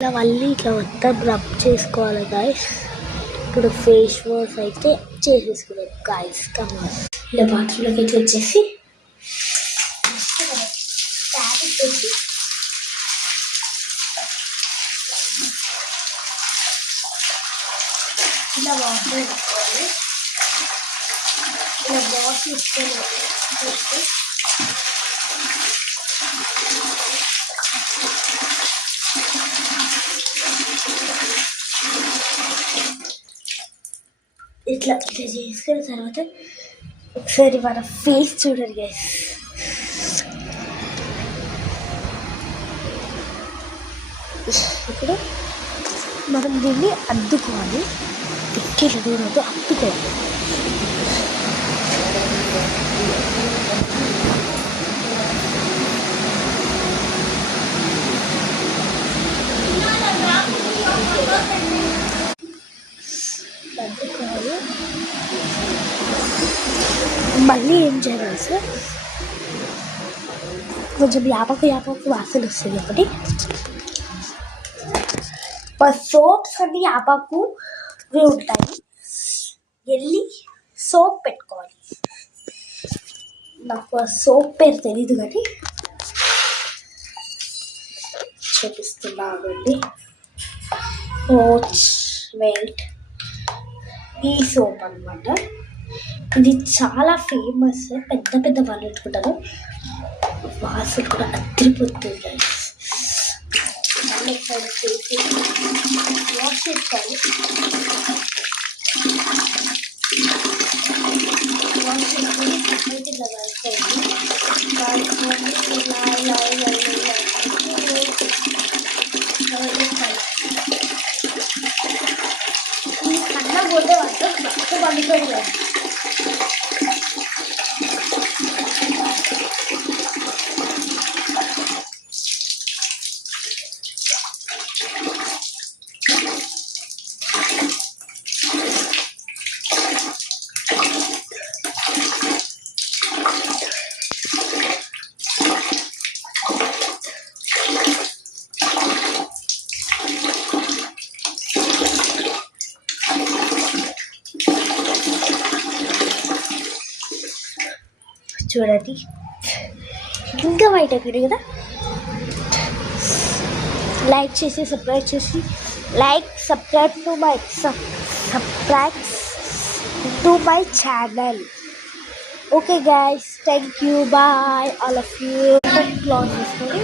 ఇలా మళ్ళీ ఇట్లా మొత్తం రబ్ చేసుకోవాలి గాయస్. ఇప్పుడు ఫేస్ వాష్ అయితే చేసేసుకున్నాం గాయస్. కమాన్ ఇలా బాత్రూంలోకి అయితే వచ్చేసి ఇలా వాష్ చేసుకోవాలి. ఇలా వాష్ చేసుకొని ఇట్లా చేసుకున్న తర్వాత ఒకసారి మన ఫేస్ చూడండి గైస్. ఇప్పుడు మనం దీన్ని అద్దుకోవాలి. ఎక్కి దూరంతో అద్దుకోవాలి. మళ్ళీ ఏం చేయాలి సార్, కొంచెం యాపకు వాసన వస్తుంది ఒకటి. సోప్స్ అన్ని యాపకు ఉంటాయి. వెళ్ళి సోప్ పెట్టుకోవాలి. నాకు ఆ సోప్ పేరు తెలీదు కానీ చూపిస్తున్నానండి. వెయిట్ ఈ సోప్ అనమాట. ఇది చాలా ఫేమస్. పెద్ద పెద్ద వాళ్ళు పెట్టుకుంటారు. వాసన కూడా అదిరిపోతుంది. వాష్ చేసుకోవాలి. వాష్ చేసుకొని సపరేట్ ఇలా ఈ కన్నా పోతే మొత్తం పండుతుంది. చూడండి ఇంకా వైట్ అయిపోయింది కదా. లైక్ చేసి subscribe to my channel. Okay guys, thank you, bye all of you. Cloth తీసుకొని